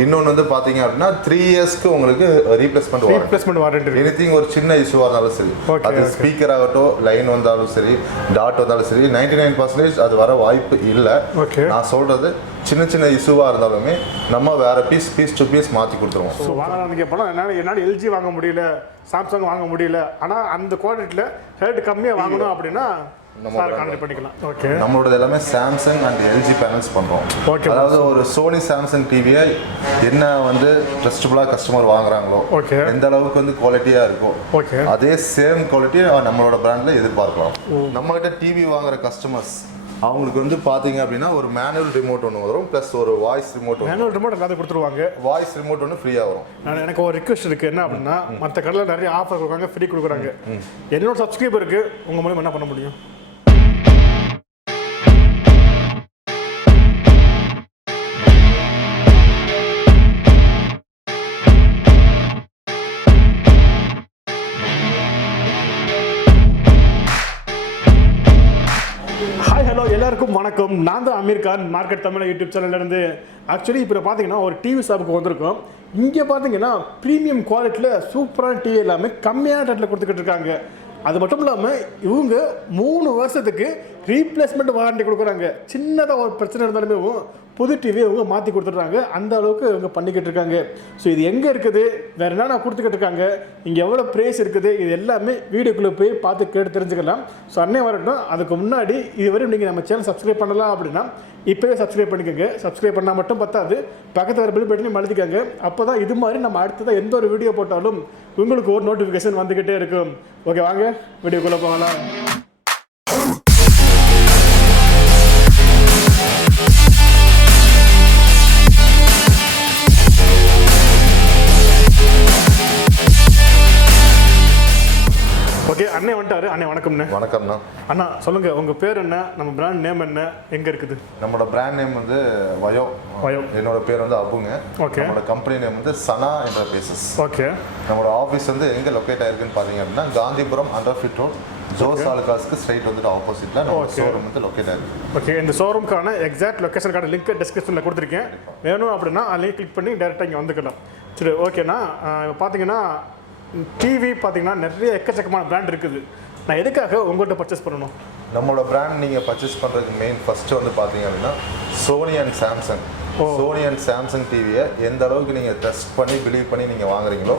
இன்னொன்று வந்து பார்த்தீங்க அப்படின்னா 3 இயர்ஸ்க்கு உங்களுக்கு ரீப்ளேஸ்மெண்ட் வாரண்டி. எனிதிங் ஒரு சின்ன இஷ்யூவாக இருந்தாலும் சரி, அது ஸ்பீக்கர் ஆகட்டும், லைன் வந்தாலும் சரி, டாட் வந்தாலும் சரி, 99% அது வர வாய்ப்பு இல்லை. நான் சொல்றது சின்ன சின்ன இஷ்யூவாக இருந்தாலுமே நம்ம வேற பீஸ் டு பீஸ் மாற்றி கொடுத்துருவோம். ஸோ வாங்கலாம்னு கேட்போம். என்னால் எல்ஜி வாங்க முடியல, சாம்சங் வாங்க முடியல, ஆனால் அந்த குவாலிட்டியில் ரேட் கம்மியாக வாங்கணும் அப்படின்னா நம்மளோட எல்லாமே சாம்சங் அண்ட் எல்ஜி பேனல்ஸ் பண்றோம். அதாவது ஒரு சோனி சாம்சங் டிவியை என்ன வந்து ட்ரஸ்டபுளா கஸ்டமர் வாங்குறாங்களோ, எந்த அளவுக்கு வந்து குவாலிட்டியா இருக்கோ, அதே சேம் குவாலிட்டி நம்மளோட பிராண்ட்ல எதிர்பார்க்கலாம். நம்ம கிட்ட டிவி வாங்குற கஸ்டமர்ஸ் அவங்களுக்கு வந்து பாத்தீங்க அப்படின்னா ஒரு மேனுவல் ரிமோட் ஒன்று வரும், பிளஸ் ஒரு வாய்ஸ் ரிமோட். மேனுவல் ரிமோட் எல்லாத்தையும் கொடுத்துருவாங்க, வாய்ஸ் ரிமோட் ஒன்று ஃப்ரீயா வரும். எனக்கு ஒரு ரிக்வெஸ்ட் இருக்கு, என்ன அப்படின்னா மற்ற கடையில் நிறைய ஆஃபர் கொடுக்குறாங்க, ஃப்ரீ கொடுக்குறாங்க. என்னோட சப்ஸ்கிரைபருக்கு உங்க மூலம் என்ன பண்ண முடியும்? எல்லாருக்கும் வணக்கம். நான் தான் அமீர் கான், மார்க்கெட் தமிழ் யூடியூப் சேனல்லேருந்து. ஆக்சுவலி இப்போ பார்த்தீங்கன்னா ஒரு டிவி ஷாப்புக்கு வந்திருக்கோம். இங்கே பார்த்தீங்கன்னா ப்ரீமியம் குவாலிட்டியில் சூப்பரான டிவி எல்லாமே கம்மியான ரேட்டில் கொடுத்துக்கிட்டு இருக்காங்க. அது மட்டும் இல்லாமல் இவங்க 3 வருஷத்துக்கு ரீப்ளேஸ்மெண்ட் வாரண்டி கொடுக்குறாங்க. சின்னதாக ஒரு பிரச்சனை இருந்தாலுமே புது டிவியை இவங்க மாற்றி கொடுத்துட்றாங்க. அந்த அளவுக்கு இவங்க பண்ணிக்கிட்டு இருக்காங்க. ஸோ இது எங்கே இருக்குது, வேறு என்னென்ன கொடுத்துக்கிட்டு இருக்காங்க, இங்கே எவ்வளோ ப்ரைஸ் இருக்குது, இது எல்லாமே வீடியோக்குள்ளே போய் பார்த்து கேட்டு தெரிஞ்சுக்கலாம். ஸோ அண்ணே வரட்டும். அதுக்கு முன்னாடி இதுவரை நீங்கள் நம்ம சேனல் சப்ஸ்கிரைப் பண்ணலாம் அப்படின்னா இப்போவே சப்ஸ்கிரைப் பண்ணிக்கோங்க. சப்ஸ்கிரைப் பண்ணால் மட்டும் பத்தாது, பக்கத்தில் வர பெல் பட்டனையும் அழுத்திக்கோங்க. அப்போ தான் இது மாதிரி நம்ம அடுத்ததாக எந்த ஒரு வீடியோ போட்டாலும் உங்களுக்கு ஒரு நோட்டிஃபிகேஷன் வந்துக்கிட்டே இருக்கும். ஓகே, வாங்க வீடியோக்குள்ளே போகலாம். ஓகே, அண்ணே வந்துட்டாரு. அண்ணே வணக்கம்ண்ணே. வணக்கம்ண்ணா. அண்ணா சொல்லுங்க, உங்க பேர் என்ன, நம்ம பிராண்ட் நேம் என்ன, எங்க இருக்குது? நம்மளோட பிராண்ட் நேம் வந்து VIAO. என்னோட பேர் வந்து அபுங்க. ஓகே. நம்மளோட கம்பெனி நேம் வந்து சனா என்டர்பிரைசஸ். ஓகே. நம்மளோட ஆஃபீஸ் வந்து எங்க லொகேட் ஆயிருக்குன்னு பாத்தீங்க அப்படின்னா காந்திபுரம் அண்டர்ஃபிட் ரோட், ஜோய் ஆலுகாஸ்க்கு ஸ்ட்ரைட் வந்துட்டு ஆப்போசிட்ல நம்ம ஷோரூம் வந்து லொகேட் ஆயிருக்கு. ஓகே, இந்த ஷோரூம்க்கான எக்ஸாக்ட் லொகேஷனுக்கான லிங்க் டிஸ்கிரிப்ஷனில் கொடுத்துருக்கேன். வேணும் அப்படின்னா அதில் கிளிக் பண்ணி டேரெக்டாக இங்கே வந்துக்கலாம். சரி, ஓகேண்ணா. இப்போ பார்த்தீங்கன்னா டிவி பார்த்தீங்கன்னா நிறைய எக்கச்சக்கமான பிராண்ட் இருக்குது. நான் எதுக்காக உங்கள்கிட்ட பர்ச்சேஸ் பண்ணணும்? நம்மளோட பிராண்ட் நீங்கள் பர்ச்சேஸ் பண்ணுறதுக்கு மெயின் ஃபஸ்ட்டு வந்து பார்த்தீங்க அப்படின்னா Sony and Samsung. Sony and Samsung டிவியை எந்த அளவுக்கு நீங்கள் ட்ரஸ்ட் பண்ணி பிலீவ் பண்ணி நீங்கள் வாங்குறீங்களோ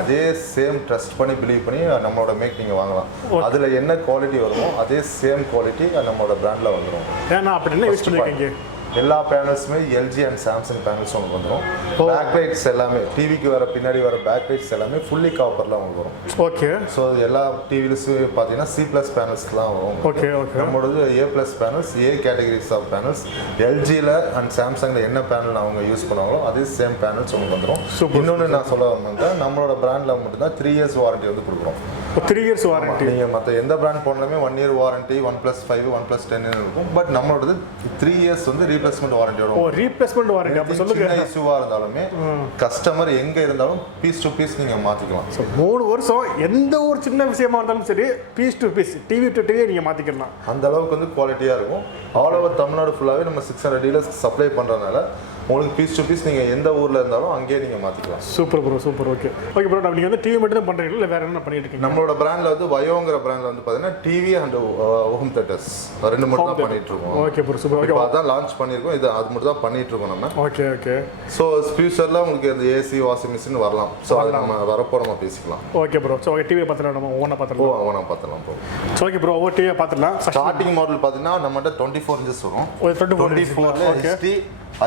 அதே சேம் ட்ரஸ்ட் பண்ணி பிலீவ் பண்ணி நம்மளோட மேக் நீங்கள் வாங்கலாம். அதில் என்ன குவாலிட்டி வருமோ அதே சேம் குவாலிட்டி நம்மளோட பிராண்டில் வந்துடும். ஏன்னா அப்படி என்ன யூஸ் பண்ணிருக்கீங்க? எல்லா பேனல்ஸுமே எல்ஜி அண்ட் சாம்சங் பேனல்ஸ் உங்களுக்கு வந்துடும். பேக் லைட்ஸ் எல்லாமே டிவிக்கு வர பின்னாடி வர பேக் லைட்ஸ் எல்லாமே ஃபுல்லி காப்பரில் உங்களுக்கு வரும். ஓகே. ஸோ எல்லா டிவிலையும் பார்த்தீங்கன்னா C+ பேனல்ஸ்லாம் வரும். Okay okay. நம்மளோடது A+ panels, A categories of panels. எல்ஜியில் அண்ட் சாம்சங்கில் என்ன பேனல் அவங்க யூஸ் பண்ணுவாங்களோ அதே சேம் பேனல்ஸ் உங்களுக்கு வந்துடும். இன்னொன்று நான் சொல்ல வந்தேன், நம்மளோட பிராண்டில் மட்டும்தான் 3 இயர்ஸ் வாரண்டி வந்து கொடுக்குறோம். 3 இயர்ஸ் வாரண்டி. நீங்கள் மற்ற எந்த பிராண்ட் போனாலுமே 1 இயர் வாரண்டி, 1+5, 1+10 இருக்கும். பட் நம்மளோடது 3 இயர்ஸ் வந்து ரீப்ளேஸ்மெண்ட் வாரண்டியோட. Replacement warranty. அப்ப சொல்லுங்க, சின்ன இஷ்யூவா இருந்தாலுமே கஸ்டமர் எங்க இருந்தாலும் பீஸ் டு பீஸ் நீங்க மாத்திக்கலாம். 3 வருஷம் எந்த ஒரு சின்ன விஷயமா இருந்தாலும் சரி piece to piece, TV to TV நீங்க மாத்திக்கலாம். அந்த அளவுக்கு வந்து குவாலிட்டியா இருக்கும். ஆல் ஓவர் தமிழ்நாடு ஃபுல்லாவே நம்ம 600 டீலர்ஸ் சப்ளை பண்றதுனால உங்களுக்கு பீஸ் டு பீஸ் நீங்கள் எந்த ஊரில் இருந்தாலும் அங்கேயே நீங்கள் மாற்றிக்கலாம். Super bro, super. Okay okay bro. நீங்கள் வந்து டிவி மட்டும் தான் பண்ணுறீங்களா இல்லை வேறு என்ன பண்ணிட்டு இருக்கீங்க? நம்மளோட பிராண்டில் வந்து VIAOங்கிற பிராண்டில் வந்து பார்த்தீங்கன்னா டிவி அண்ட் ஹோம் தேட்டர்ஸ் 2 மட்டும் தான் பண்ணிட்டு இருக்கோம். Okay bro, super. ஓகே, அதான் லான்ச் பண்ணியிருக்கோம். இது அது மட்டும் தான் பண்ணிட்டு இருக்கோம் நம்ம. Okay okay. ஸோ ஃபியூச்சரில் உங்களுக்கு அந்த ஏசி, வாஷிங் மிஷின் வரலாம். ஸோ அது நம்ம வரப்போ நம்ம பேசிக்கலாம். Okay bro. ஸோ ஓகே, டிவியை பார்த்துலாம், நம்ம ஒவ்வொன்றா பார்த்துலாம். ஒவ்வொன்றா பார்த்துலாம் ப்ரோ. ஸோ ஓகே ப்ரோ, ஒவ்வொரு டிவியை பார்த்துலாம். ஸ்டார்டிங் மாடல் பார்த்தீங்கன்னா நம்மகிட்ட 24 இன்ச்சஸ் வரும். 24 HD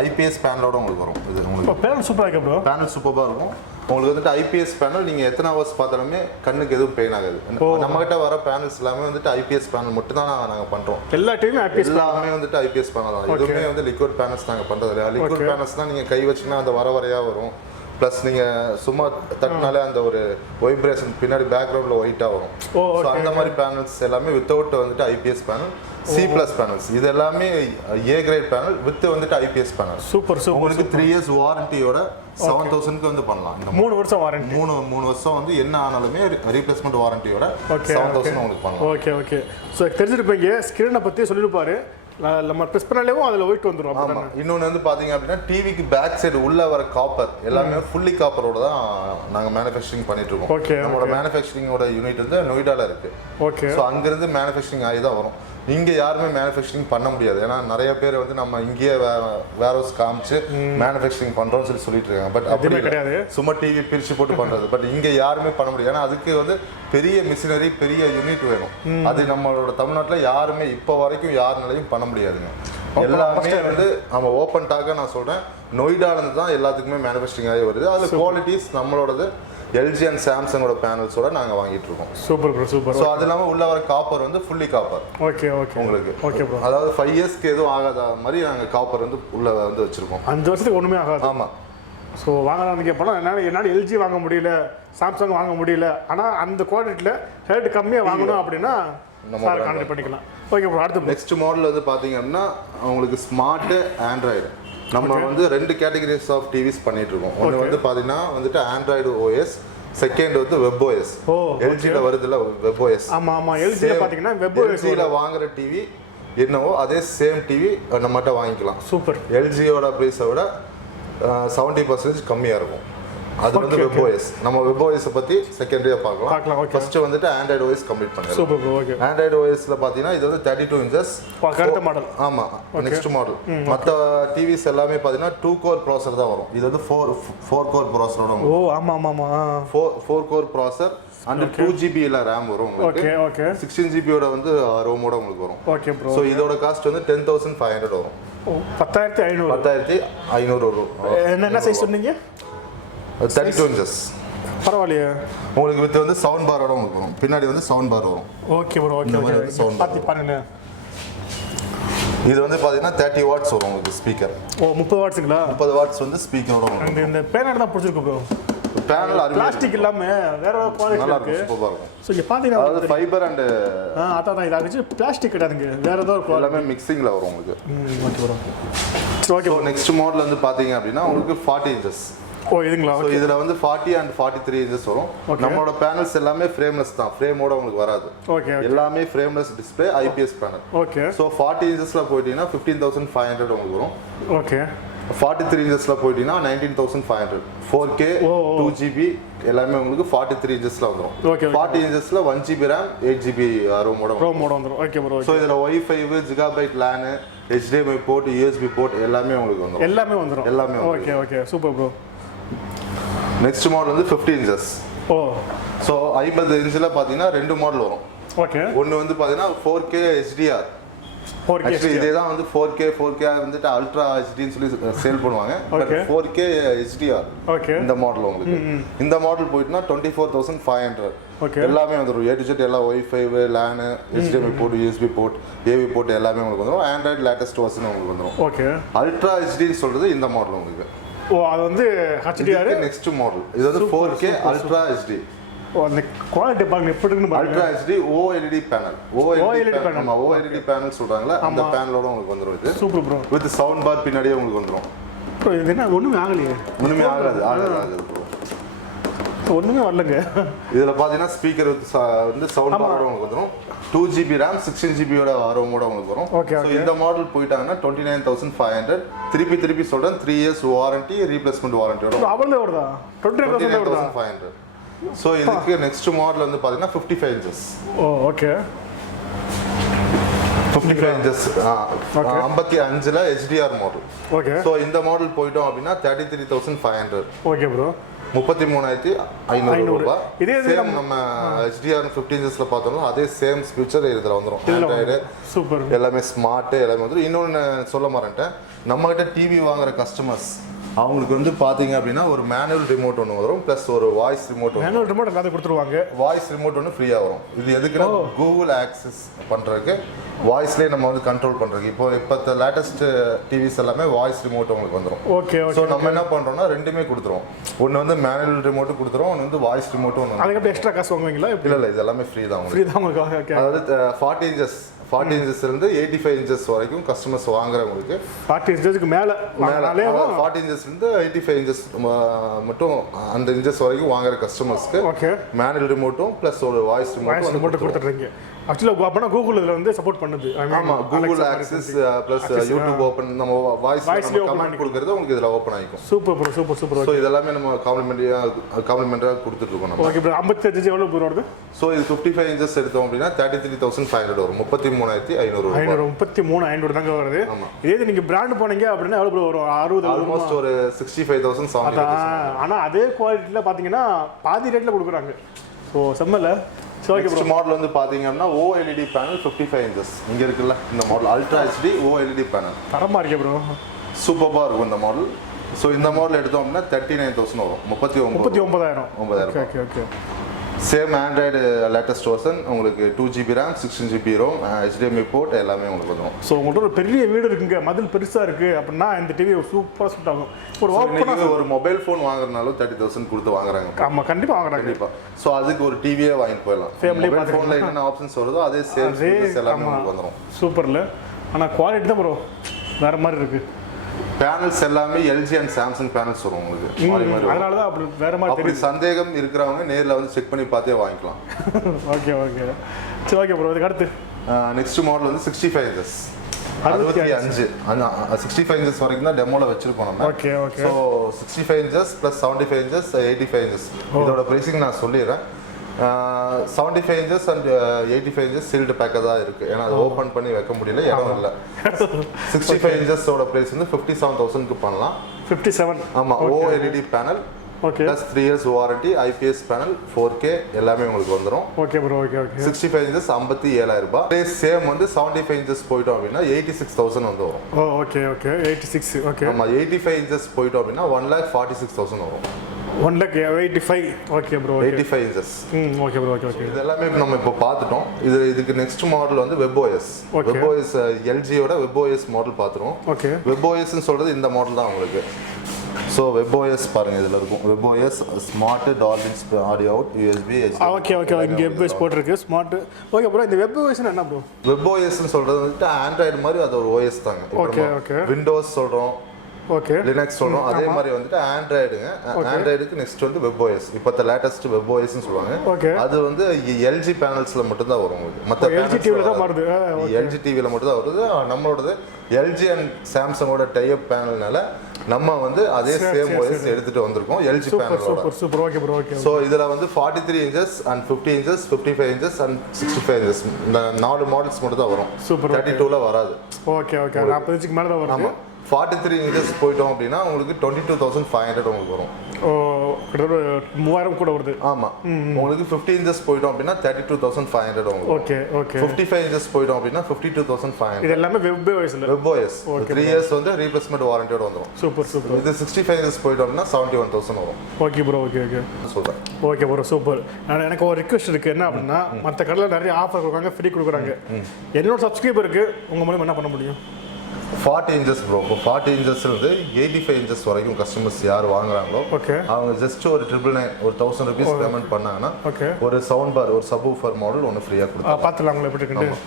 IPS பேனலோட உங்களுக்கு வரும். இது உங்களுக்கு பேனல் சூப்பராக இருக்கு ப்ரோ. பேனல் சூப்பராக இருக்கும். உங்களுக்கு வந்துட்டு IPS பேனல் நீங்கள் எத்தனை ஹவர்ஸ் பார்த்தாலுமே கண்ணுக்கு எதுவும் பெயின் ஆகாது. நம்மகிட்ட வர பேனல்ஸ் எல்லாமே வந்துட்டு IPS பேனல் மட்டும் தான் நாங்கள் பண்ணுறோம். எல்லா டிவியும் IPS எல்லாமே வந்துட்டு IPS பேனல் தான். எதுவுமே வந்து லிக்விட் பேனல்ஸ் நாங்கள் பண்ணுறது இல்லையா. லிக்விட் பேனல்ஸ் தான் நீங்கள் கை வச்சுன்னா அந்த வரையாக வரும். ப்ளஸ் நீங்கள் சும்மா தட்டினாலே அந்த ஒரு வைப்ரேஷன் பின்னாடி பேக்ரவுண்டில் ஒயிட்டாக வரும். ஸோ அந்த மாதிரி பேனல்ஸ் எல்லாமே வித்தவுட் வந்துட்டு IPS பேனல், C+ பேனல்ஸ். இது எல்லாமே A கிரேட் பேனல் வித் வந்துட்டு IPS பேனல். Super super. உங்களுக்கு 3 இயர்ஸ் வாரண்டியோட 7000க்கு வந்து பண்ணலாம். இந்த 3 வருஷம் வாரண்டி. 3 வருஷம் வந்து என்ன ஆனாலுமே ரீப்ளேஸ்மெண்ட் வாரண்டியோட 7000 உங்களுக்கு பண்ணலாம். Okay okay. ஸோ தெரிஞ்சிருப்பீங்க, ஸ்கிரீனை பற்றி சொல்லியிருப்பாரு. நம்ம ப்ரெஸ் பண்ணாலேவும் அதில் ஒயிட் வந்துடும். ஆமாம். இன்னொன்று வந்து பார்த்தீங்க அப்படின்னா டிவிக்கு பேக் சைடு உள்ள வர காப்பர் எல்லாமே ஃபுல்லி காப்பரோட தான் நாங்கள் மேனுஃபேக்சரிங் பண்ணிட்டு இருக்கோம். ஓகே. நம்மளோட மேனுஃபேக்சரிங்கோட யூனிட் வந்து நொய்டால இருக்கு. ஓகே. ஸோ அங்கேருந்து மேனுஃபேக்சரிங் ஆகி தான் வரும். இங்கே யாருமே மேனுஃபேக்சரிங் பண்ண முடியாது. ஏன்னா நிறைய பேர் வந்து நம்ம இங்கேயே வேர் ஹவுஸ் காமிச்சு மேனுஃபேக்சரிங் பண்ணுறோம்னு சொல்லிட்டு இருக்காங்க. பட் அப்படி கிடையாது, சும்மா டிவி பிரித்து போட்டு பண்ணுறது. பட் இங்கே யாருமே பண்ண முடியாது. ஏன்னா அதுக்கு வந்து பெரிய மிஷினரி பெரிய யூனிட் வேணும். அது நம்மளோட தமிழ்நாட்டில் யாருமே இப்போ வரைக்கும் யாருனாலையும் பண்ண முடியாதுங்க. எல்லாமே வந்து நம்ம ஓப்பன் டாக்காக நான் சொல்கிறேன், நொய்டாலேருந்து தான் எல்லாத்துக்குமே மேனுஃபேக்சரிங் ஆகி வருது. அது குவாலிட்டிஸ் நம்மளோடது எல்ஜி அண்ட் சாம்சங்கோட பேனல்ஸோட நாங்கள் வாங்கிட்டு இருக்கோம். Super bro, super. ஸோ அது இல்லாமல் உள்ள வர காப்பர் வந்து ஃபுல்லி காப்பர். ஓகே ஓகே உங்களுக்கு. Okay bro. அதாவது 5 இயர்ஸ்க்கு எதுவும் ஆகாத மாதிரி நாங்கள் காப்பர் வந்து உள்ள வந்து வச்சிருக்கோம். 5 வருஷத்துக்கு ஒன்றுமே ஆகாது. ஆமாம். ஸோ வாங்கலாம்னு கேட்போம். என்னால் எல்ஜி வாங்க முடியல, சாம்சங் வாங்க முடியல, ஆனால் அந்த குவாலிட்டியில் ரேட்டு கம்மியாக வாங்கணும் அப்படின்னா நம்ம கான்டாக்ட் பண்ணிக்கலாம். Okay bro. அடுத்து நெக்ஸ்ட் மாடல் வந்து பார்த்தீங்க அப்படின்னா உங்களுக்கு ஸ்மார்ட்டு ஆண்ட்ராய்டு. நம்ம வந்து 2 கேட்டகரிஸ் ஆஃப் டிவிஸ் பண்ணிட்டு இருக்கோம். ஒன்று வந்து பார்த்தீங்கன்னா வந்துட்டு ஆண்ட்ராய்டு ஓஎஸ், செகண்ட் வந்து வெப் ஓஎஸ். எல்ஜியில் வருதுல்ல வெப் ஓஎஸ். ஆமாம் ஆமாம். எல்ஜியில் பார்த்தீங்கன்னா வெப் ஓஎஸ். எல்ஜியில் வாங்குற டிவி என்னவோ அதே சேம் டிவி நம்மகிட்ட வாங்கிக்கலாம். சூப்பர். எல்ஜியோட ப்ரைஸை விட 70% கம்மியாக இருக்கும். அது வந்து வெப் ஓஎஸ். நம்ம வெப் ஓஎஸ் பற்றி செகண்டரியாக பார்க்கலாம். ஃபர்ஸ்ட் வந்துட்டு ஆண்ட்ராய்டு ஓஎஸ் கம்ப்ளீட் பண்ணுறோம். Super bro. ஓகே. ஆண்ட்ராய்டு ஓஎஸ்ல பார்த்தீங்கன்னா இது வந்து 32 இன்ச்சஸ் அடுத்த மாடல். ஆமாம், நெக்ஸ்ட் மாடல். மற்ற டிவிஸ் எல்லாமே பார்த்தீங்கன்னா 2 கோர் ப்ராசர் தான் வரும். இது வந்து 4 கோர் ப்ராசரோட வரும். ஓ ஆமாம் ஆமாம். 4 கோர் ப்ராசர் அண்ட் 2GB ரேம் வரும் உங்களுக்கு. Okay okay. 16GBயோட வந்து ரோமோட உங்களுக்கு வரும். Okay bro. ஸோ இதோட காஸ்ட் வந்து 10,500 வரும். 10,500. 10,500 வரும். என்ன சைஸ் சொன்னீங்க? 32 இன்ச்சஸ். பரவாயில்லையே. உங்களுக்கு வித் வந்து சவுண்ட் பாரோட உங்களுக்கு வரும். பின்னாடி வந்து சவுண்ட் பார் வரும். Okay bro. ஓகே. பார்த்து பாருங்க. இது வந்து பார்த்தீங்கன்னா 30 வாட்ஸ் வரும் உங்களுக்கு ஸ்பீக்கர். ஓ 30 வாட்ஸுங்களா? 30 வாட்ஸ் வந்து ஸ்பீக்கரோட வரும். இந்த பேனல் தான் பிடிச்சிருக்கு ப்ரோ. பேனல் பிளாஸ்டிக் இல்லாம வேற குவாலிட்டி நல்லா இருக்கும், சூப்பரா இருக்கும். சோ இங்க பாத்தீங்கன்னா அதாவது ஃபைபர் அண்ட் அதான் இது ஆகுது. பிளாஸ்டிக் கிடையாதுங்க, வேற ஏதோ எல்லாமே மிக்சிங்ல வரும் உங்களுக்கு. Okay bro. Okay. Next model வந்து பாத்தீங்க அப்படின்னா உங்களுக்கு 40 இன்ச்சஸ். ஓ இதுங்களா? ஸோ இதில் வந்து 40 and 43 இன்ச்சஸ் வரும். நம்மளோட பேனல்ஸ் எல்லாமே ஃப்ரேம்லெஸ் தான், ஃப்ரேமோட உங்களுக்கு வராது. ஓகே. எல்லாமே எல்லாமே frameless display, IPS panel. Okay. So 40 இன்ச்சஸில் போயிட்டீங்கன்னா 15,500 உங்களுக்கு வரும். ஓகே. 43 இன்ச்சஸில் போயிட்டீங்கன்னா 19,500. 4K 2GB எல்லாமே உங்களுக்கு 43 இன்ச்சஸில் வந்துடும். ஓகே. 40 இன்ச்சஸில் 1GB RAM 8GB ரோமோட வந்துடும். Okay bro. ஸோ இதில் wifi, gigabyte LAN, HDMI port, USB port எல்லாமே உங்களுக்கு வந்துடும். எல்லாமே. Okay okay. Super bro. Next model வந்து 50 இன்ச்சஸ். ஓ. ஸோ 50 இன்ச்சில் பார்த்தீங்கன்னா 2 மாடல் வரும். ஓகே. ஒன்று வந்து பார்த்தீங்கன்னா 4K HDR. ஆக்சுவலி இதே தான் வந்து 4K வந்துட்டு அல்ட்ரா ஹெச்டின்னு சொல்லி சேல் பண்ணுவாங்க. பட் 4K HDR இந்த மாடல் உங்களுக்கு. இந்த மாடல் போயிட்டுனா 24,500. எல்லாமே வந்துடும். A to Z எல்லாம் wifi, LAN, HDMI port, USB port, AV port எல்லாமே உங்களுக்கு வந்துடும். ஆண்ட்ராய்டு லேட்டஸ்ட் வெர்ஷன் உங்களுக்கு வந்துடும். ஓகே. அல்ட்ரா ஹெச்டின்னு சொல்றது இந்த மாடல் உங்களுக்கு. ஓ அது வந்து HDR நெக்ஸ்ட் மாடல். இது வந்து 4K அல்ட்ரா HD. ஓ அந்த குவாலிட்டி பாருங்க எப்படி இருக்குன்னு பாருங்க. Ultra HD OLED panel. OLED panel சொல்றாங்களா, அந்த பேனலோட உங்களுக்கு வந்துரும். இது super bro. With sound bar பின்னாடியே உங்களுக்கு வந்துரும். ப்ரோ இது என்ன ஒண்ணுமே ஆகலையே? ஒண்ணுமே ஆகாது ப்ரோ. ஒண்ணுமே வரலங்க. இதுல பாத்தீங்கன்னா ஸ்பீக்கர் வந்து சவுண்ட் பாரோட உங்களுக்கு வந்துரும். 2GB RAM 16GBயோட ROMோட உங்களுக்கு வரும். ஸோ இந்த மாடல் போயிட்டாங்கன்னா 29,500. திருப்பி சொல்றேன், 3 years வாரண்டி, ரீப்ளேஸ்மெண்ட் வாரண்டியோட. அவ்வளவு வருதா? 29,500. ஸோ இதுக்கு நெக்ஸ்ட் மாடல் வந்து பார்த்தீங்கன்னா 55 இன்ச்சஸ். Oh okay. 55 இன்ச்சஸ் 55ல் HDR மாடல். ஓகே. ஸோ இந்த மாடல் போயிட்டோம் அப்படின்னா 33,500. Okay bro. 33,500 ரூபாய். இதே சேம் நம்ம HDR 50 இன்ச்சஸ்ல பார்த்தோம்னா அதே சேம் ஃபியூச்சர் இதில் வந்துடும். ஆண்ட்ராய்டு சூப்பர் எல்லாமே ஸ்மார்ட் எல்லாமே வந்துடும். இன்னொன்று சொல்ல மாட்டேன், நம்ம கிட்ட டிவி வாங்குற கஸ்டமர்ஸ் அவங்களுக்கு வந்து பார்த்தீங்க அப்படின்னா ஒரு மேனுவல் ரிமோட் ஒன்று வரும், ப்ளஸ் ஒரு வாய்ஸ் ரிமோட். மேனுவல் ரிமோட் எல்லாத்தையும் கொடுத்துருவாங்க. வாய்ஸ் ரிமோட் ஒன்று ஃப்ரீயாக வரும். இது எதுக்குன்னா கூகுள் ஆக்சஸ் பண்ணுறதுக்கு, வாய்ஸ்லேயே நம்ம வந்து கண்ட்ரோல் பண்ணுறதுக்கு. இப்போ லேட்டஸ்ட் டிவிஸ் எல்லாமே வாய்ஸ் ரிமோட் உங்களுக்கு வந்துடும். ஓகே. ஸோ நம்ம என்ன பண்ணுறோம்னா ரெண்டுமே கொடுத்துருவோம். ஒன்று வந்து மேனுவல் ரிமோட்டு கொடுத்துருவோம், ஒன்று வந்து வாய்ஸ் ரிமோட்டும் ஒன்று. அதுக்கு எக்ஸ்ட்ரா காசு வாங்குவீங்களா? இல்லை இது எல்லாமே ஃப்ரீ தான் உங்களுக்கு. அதாவது 40 இன்ச்சஸ் இருந்து 85 இன்ச்சஸ் வரைக்கும் கஸ்டமர்ஸ் வாங்குறவங்களுக்கு 40 இன்ச்சஸ்க்கு மேலே 40 இன்ச்சஸ் இருந்து 85 இன்ச்சஸ் மட்டும் அந்த இன்ச்சஸ் வரைக்கும் வாங்குற கஸ்டமர்ஸ்க்கு மேனுவல் ரிமோட்டும் ப்ளஸ் ஒரு வாய்ஸ் ரிமோட்டும் கொடுத்துட்றீங்க. ஆக்சுவலாக அப்போனா கூகுள் இதில் வந்து சப்போர்ட் பண்ணுது. ஆமாம், Google access plus YouTube open நம்ம வாய்ஸ் கமெண்ட் கொடுக்குறது உங்களுக்கு இதில் ஓப்பன் ஆகிக்கும். Super bro, super super. So இதெல்லாமே நம்ம காம்ப்ளிமெண்ட்டாக கொடுத்துட்ருக்கோம் நம்ம. ஓகே ப்ரோ, 55 எவ்வளோ ப்ரோ வருது? ஸோ இது 55 இன்ச்சஸ் எடுத்தோம் அப்படின்னா 33,500 வரும். 33,500. 33,500 தாங்க வருது. இதே நீங்கள் பிராண்ட் போனீங்க அப்படின்னா எவ்வளோ ப்ரோ வரும்? 60 ஆல்மோஸ்ட் ஒரு 65,000. ஆனால் அதே குவாலிட்டியில் பார்த்தீங்கன்னா பாதி ரேட்டில் கொடுக்குறாங்க. ஸோ செம்மல. நெக்ஸ்ட் மாடல் வந்து பாத்தீங்கன்னா OLED பேனல் 55 இன்ச்சஸ் இங்க இருக்குல்ல, இந்த model ultra HD OLED panel தரமா இருக்கு ப்ரோ, சூப்பரா இருக்கும் இந்த மாடல். ஸோ இந்த மாடல் எடுத்தோம் அப்படின்னா 39,000 வரும். 39,000. Okay okay. Same Android latest version, உங்களுக்கு 2GB RAM 16GB ROM HDMI board எல்லாமே உங்களுக்கு வந்துடும். ஸோ உங்கள்கிட்ட ஒரு பெரிய வீடு இருக்குங்க, மதில் பெருசாக இருக்குது அப்படின்னா இந்த டிவி சூப்பராக சூட் ஆகும். ஒரு மொபைல் ஃபோன் வாங்குறதுனாலும் 30,000 கொடுத்து வாங்குறாங்க. ஆமாம், கண்டிப்பாக வாங்குறாங்க. கண்டிப்பாக. ஸோ அதுக்கு ஒரு டிவியே வாங்கிட்டு போயிடலாம். மொபைல் ஃபோனில் என்னென்ன ஆப்ஷன்ஸ் வருதோ அதே சேம் எல்லாமே உங்களுக்கு வந்துடும். சூப்பரில். ஆனால் குவாலிட்டி தான் ப்ரோ வேறு மாதிரி இருக்குது. பேனல்ஸ் எல்லாமே LG அண்ட் சாம்சங் பேனல்ஸ் வரும் உங்களுக்கு. அதனால தான் அப்படி வேறு மாதிரி. அப்படி சந்தேகம் இருக்கிறவங்க நேரில் வந்து செக் பண்ணி பார்த்தே வாங்கிக்கலாம். Okay okay. சரி ஓகே ப்ரோ, இதுக்கு அடுத்து நெக்ஸ்ட் மாடல் வந்து 65 இன்ச்சஸ் 65. 65 இன்ச்சஸ் வரைக்கும் தான் டெமோல வச்சிருக்கோம் நம்ம. Okay okay. So 65 inches plus 75 inches 85 inches இதோட ப்ரைஸிங் நான் சொல்லிடுறேன். 75 இன்ச்சஸ் அண்ட் 85 இன்ச்சஸ் சீல்டு பேக்காக தான் இருக்குது. ஏன்னா அது ஓப்பன் பண்ணி வைக்க முடியல, இடம் இல்லை. 65 இன்ச்சஸோட ப்ரைஸ் வந்து 57,000க்கு பண்ணலாம். 57. ஆமாம், OLED panel plus 3 years warranty, IPS panel 4K எல்லாமே உங்களுக்கு வந்துடும். Okay bro, okay okay. 65 inches 57,000 ரூபாய். சேம் வந்து 75 இன்ச்சஸ் போயிட்டோம் அப்படின்னா 86,000 வந்து வரும். Okay okay. 86. ஓகே. ஆமாம், 85 இன்ச்சஸ் போயிட்டோம் அப்படின்னா 1,46,000 வரும். 1,85. Okay bro. 85 inches. Okay bro, okay okay. இது எல்லாமே நம்ம இப்போ பார்த்துட்டோம். இதுக்கு நெக்ஸ்ட் மாடல் வந்து WebOS. WebOS LGயோட WebOS மாடல் பார்த்துருவோம். ஓகே. WebOSன்னு சொல்கிறது இந்த மாடல் தான் உங்களுக்கு. ஸோ WebOS பாருங்க, இதில் இருக்கும் WebOS smart dolphins audio out USB HD. Okay okay. இங்கே WebOS போட்டிருக்கு ஸ்மார்ட். ஓகே ப்ரோ, இந்த WebOSன்னா என்ன ப்ரோ? WebOSன்னு சொல்கிறது வந்துட்டு ஆண்ட்ராய்டு மாதிரி அது ஒரு OS தாங்க. Okay okay. விண்டோஸ் சொல்கிறோம், ஓகே, லினக்ஸ் சொல்கிறோம், அதே மாதிரி வந்துட்டு ஆண்ட்ராய்டுங்க. ஆண்ட்ராய்டுக்கு நெக்ஸ்ட் வந்து WebOS. இப்போ லேட்டஸ்ட் WebOSன்னு சொல்லுவாங்க. ஓகே. அது வந்து LG பேனல்ஸில் மட்டும்தான் வரும் உங்களுக்கு. மற்ற LG டிவியில் தான் வருது. LG டிவியில் மட்டும் தான் வருது. நம்மளோடது LG அண்ட் சாம்சங்கோட டைப் பேனல்னால நம்ம வந்து அதே சேம் OS எடுத்துட்டு வந்திருக்கோம் LG பேனலோட. Super super. Okay bro, okay. So இதில் வந்து 43 inches and 50 inches 55 inches and 65 inches இந்த 4 மாடல்ஸ் மட்டும் தான் வரும். சூப்பர். 32ல வராது. Okay okay. 40 இன்ச்சுக்கு மேலே தான் வரும். ஆமாம், 43 இன்ச்சஸ் போயிட்டோம் அப்படின்னா உங்களுக்கு 22,500 உங்களுக்கு வரும். கிட்டத்தட்ட 3,000 கூட வருது. ஆமாம், உங்களுக்கு 50 இன்ச்சஸ் போயிட்டோம் அப்படின்னா 32,500 உங்களுக்கு. Okay okay. 55 இன்ச்சஸ் போயிட்டோம் அப்படின்னா 52,500. இது எல்லாமே WebOS 3 years வந்து ரீப்ளேஸ்மெண்ட் வாரண்டியோட வந்துடும். Super super. இது 65 இன்ச்சஸ் போயிட்டோம் அப்படின்னா 71,000 வரும். Okay bro, okay okay. சொல்கிறேன். Okay bro, super. எனக்கு ஒரு ரிக்வெஸ்ட் இருக்குது. என்ன அப்படின்னா, மற்ற கடையில் நிறைய ஆஃபர் கொடுக்குறாங்க, ஃப்ரீ கொடுக்குறாங்க. என்னோட சப்ஸ்கிரைபருக்கு உங்கள் மூலம் என்ன பண்ண முடியும்? 40 இன்ச்சஸ் ப்ரோ. இப்போ 40 இன்ச்சஸ்லேருந்து 85 இன்ச்சஸ் வரைக்கும் கஸ்டமர்ஸ் யார் வாங்குறாங்களோ அவங்க ஜஸ்ட் ஒரு 999 ஒரு 1,000 rupees பேமெண்ட் பண்ணாங்கன்னா ஒரு சவுண்ட் பார், ஒரு சப்வூஃபர் மாடல் ஒன்று ஃப்ரீயாக கொடுத்தாங்க. பார்த்துலாங்களா எப்படி இருக்குன்னு?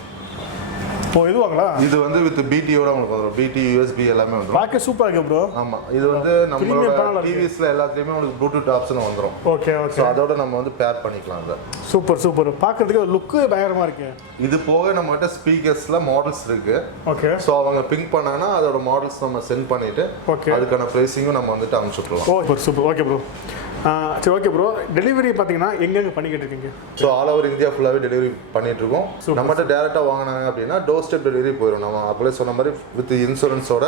இது வாங்களா? இது வந்து வித் BTயோட உங்களுக்கு வந்துடும். BT USB எல்லாமே வந்துடும். பார்க்க சூப்பராக இருக்கு ப்ரோ. ஆமாம், இது வந்து நம்மளோட டிவிஸ்ல எல்லாத்துலேயுமே உங்களுக்கு ப்ளூடூத் ஆப்ஷன் வந்துடும். Okay okay. ஸோ அதோட நம்ம வந்து பேர் பண்ணிக்கலாம். அதை சூப்பர் சூப்பர். பார்க்கறதுக்கு லுக்கு பயங்கரமாக இருக்கு. இது போக நம்மகிட்ட ஸ்பீக்கர்ஸில் மாடல்ஸ் இருக்கு. ஓகே. ஸோ அவங்க பிங்க் பண்ணாங்கன்னா அதோட மாடல்ஸ் நம்ம சென்ட் பண்ணிட்டு அதுக்கான ப்ரைஸிங்கும் நம்ம வந்துட்டு அனுப்பிச்சுட்ருவோம். Super super. Okay bro. சரி ஓகே ப்ரோ. டெலிவரி பார்த்தீங்கன்னா எங்கெங்கே பண்ணிக்கிட்டு இருக்கீங்க? ஸோ ஆல் ஓவர் இந்தியா ஃபுல்லாகவே டெலிவரி பண்ணிட்டு இருக்கோம். நம்மகிட்ட டேரெக்டாக வாங்கினாங்க அப்படின்னா டோர் ஸ்டெப் டெலிவரி போயிடும். நம்ம அப்படியே சொன்ன மாதிரி வித் இன்சூரன்ஸோட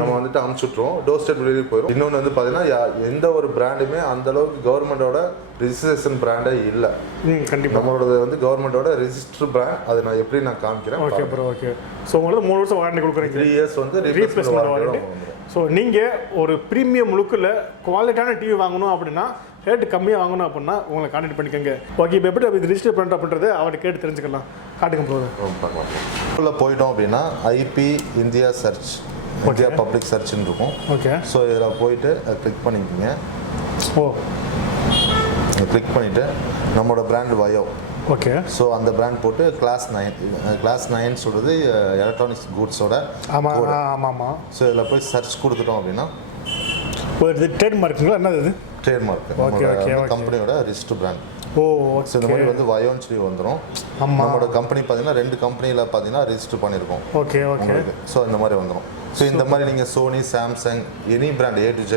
நம்ம வந்துட்டு அனுப்பிச்சுட்ருவோம். டோர் ஸ்டெப் டெலிவரி போயிடும். இன்னொன்று வந்து பார்த்தீங்கன்னா எந்த ஒரு பிராண்டுமே அந்த அளவுக்கு கவர்மெண்டோட ரிஜிஸ்ட்ரேஷன் பிராண்டே இல்லை. கண்டிப்பாக நம்மளோட வந்து கவர்மெண்டோட ரெஜிஸ்டர் பிராண்ட். அதை நான் எப்படி நான் காமிக்கிறேன். Okay bro, okay. ஸோ உங்களுக்கு 3 வருஷம் வாரண்டி கொடுக்குறீங்க. 3 years வந்து ரீப்ளேஸ்மெண்ட் வாரண்டி. ஸோ நீங்கள் ஒரு ப்ரீமியம் லுக்கில் குவாலிட்டியான டிவி வாங்கணும் அப்படின்னா, ரேட்டு கம்மியாக வாங்கணும் அப்படின்னா உங்களை கான்டெக்ட் பண்ணிக்கோங்க. ஓகே, இப்போ எப்படி இது ரிஜிஸ்டர் பண்ணுறோம் அப்படின்றத அவர்கிட்ட கேட்டு தெரிஞ்சுக்கலாம். காட்டுங்க ப்ரோ. உள்ள போயிட்டோம் அப்படின்னா IP India search, India public சர்ச்னு இருக்கும். ஓகே. ஸோ இதில் போயிட்டு கிளிக் பண்ணிக்கோங்க. கிளிக் பண்ணிவிட்டு நம்மளோட பிராண்ட் VIAO. ஓகே. ஸோ அந்த பிராண்ட் போட்டு கிளாஸ் 9 சொல்கிறது எலக்ட்ரானிக்ஸ் கூட்ஸோட. ஆமாம் ஆமாம். ஸோ இதில் போய் சர்ச் கொடுத்துட்டோம் அப்படின்னா ஒரு ட்ரேட் மார்க்குங்களா? என்னது இது? Trade mark. Okay okay. கம்பெனியோட ரிஜிஸ்டர் பிராண்ட். ஓ ஸோ இந்த மாதிரி வந்து VIAOன்னு சொல்லி வந்துடும். நம்மளோட கம்பெனி பார்த்தீங்கன்னா 2 கம்பெனியில் பார்த்தீங்கன்னா ரெஜிஸ்டர் பண்ணியிருக்கோம். ஓகே உங்களுக்கு ஸோ இந்த மாதிரி வந்துடும். ஸோ இந்த மாதிரி நீங்கள் Sony, Samsung, any brand A to Z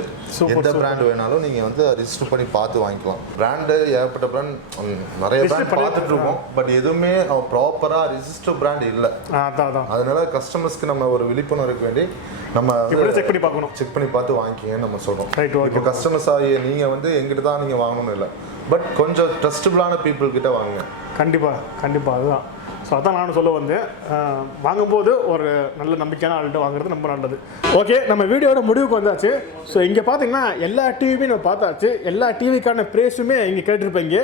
எந்த பிராண்ட் வேணாலும் நீங்கள் வந்து ரிஜிஸ்டர் பண்ணி பார்த்து வாங்கிக்கலாம். பிராண்டு ஏகப்பட்ட பிராண்ட் நிறைய பிராண்ட் பார்த்துட்டு இருக்கோம். பட் எதுவுமே ப்ராப்பராக ரிஜிஸ்டர் பிராண்ட் இல்லை. அதனால கஸ்டமர்ஸ்க்கு நம்ம ஒரு விழிப்புணர்வு இருக்க வேண்டி நம்ம செக் பண்ணி பார்த்து வாங்கிக்கங்கன்னு நம்ம சொல்கிறோம். இப்போ கஸ்டமர்ஸ் ஆகிய நீங்கள் வந்து எங்கிட்ட தான் நீங்கள் வாங்கணும்னு இல்லை, பட் கொஞ்சம் ட்ரஸ்டபுளான பீப்புள் கிட்ட வாங்குங்க. கண்டிப்பாக அதுதான். ஸோ அதான் நானும் சொல்ல வந்தேன், வாங்கும்போது ஒரு நல்ல நம்பிக்கையான ஆள்கிட்ட வாங்குறது ரொம்ப நல்லது. ஓகே, நம்ம வீடியோட முடிவுக்கு வந்தாச்சு. ஸோ இங்கே பார்த்தீங்கன்னா எல்லா டிவியுமே நம்ம பார்த்தாச்சு. எல்லா டிவிக்கான ப்ரைஸுமே இங்கே கேட்டிருப்பீங்க.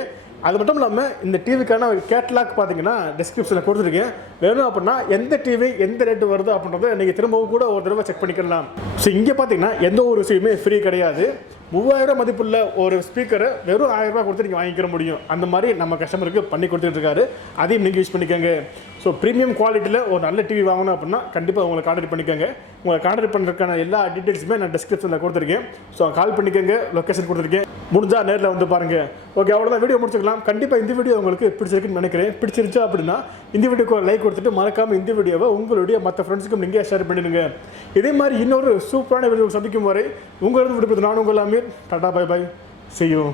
அது மட்டும் இல்லாமல் இந்த டிவிக்கான ஒரு கேட்டலாக் பார்த்தீங்கன்னா டிஸ்கிரிப்ஷனில் கொடுத்துருக்கேன். வேணும் அப்படின்னா எந்த டிவி எந்த ரேட்டு வருது அப்படின்றத நீங்கள் திரும்பவும் கூட ஒரு தடவை செக் பண்ணிக்கலாம். ஸோ இங்கே பார்த்தீங்கன்னா எந்த ஒரு விஷயமே ஃப்ரீ கிடையாது. 3000 மதிப்புள்ள ஒரு ஸ்பீக்கரை வெறும் 1000 ரூபா கொடுத்து நீங்கள் வாங்கிக்கிற முடியும். அந்த மாதிரி நம்ம கஸ்டமருக்கு பண்ணி கொடுத்துட்டு இருக்காரு. அதையும் நீங்கள் யூஸ் பண்ணிக்கோங்க. ஸோ ப்ரீமியம் குவாலிட்டியில் ஒரு நல்ல டிவி வாங்கணும் அப்படின்னா கண்டிப்பாக உங்களை கான்டாக்ட் பண்ணிக்கோங்க. உங்களை கான்டாக்ட் பண்ணுறதுக்கான எல்லா டீட்டெயில்ஸுமே நான் டிஸ்கிரிப்ஷனில் கொடுத்துருக்கேன். ஸோ கால் பண்ணிக்கோங்க, லொக்கேஷன் கொடுத்துருக்கேன். முடிஞ்சால் நேரில் வந்து பாருங்கள். ஓகே, அவ்வளோதான், வீடியோ முடிச்சுக்கலாம். கண்டிப்பாக இந்த வீடியோ உங்களுக்கு பிடிச்சிருக்குன்னு நினைக்கிறேன். பிடிச்சிருச்சா அப்படின்னா இந்த வீடியோக்கு ஒரு லைக் கொடுத்துட்டு மறக்காமல் இந்த வீடியோவை உங்களுடைய மற்ற ஃப்ரெண்ட்ஸுக்கும் நீங்கள் ஷேர் பண்ணிடுங்க. இதே மாதிரி இன்னொரு சூப்பரான வீடியோ சந்திக்கும் வரை உங்களிடம் விடுபடுது நான் உங்கள் Aamir. Tata, bye bye, see you.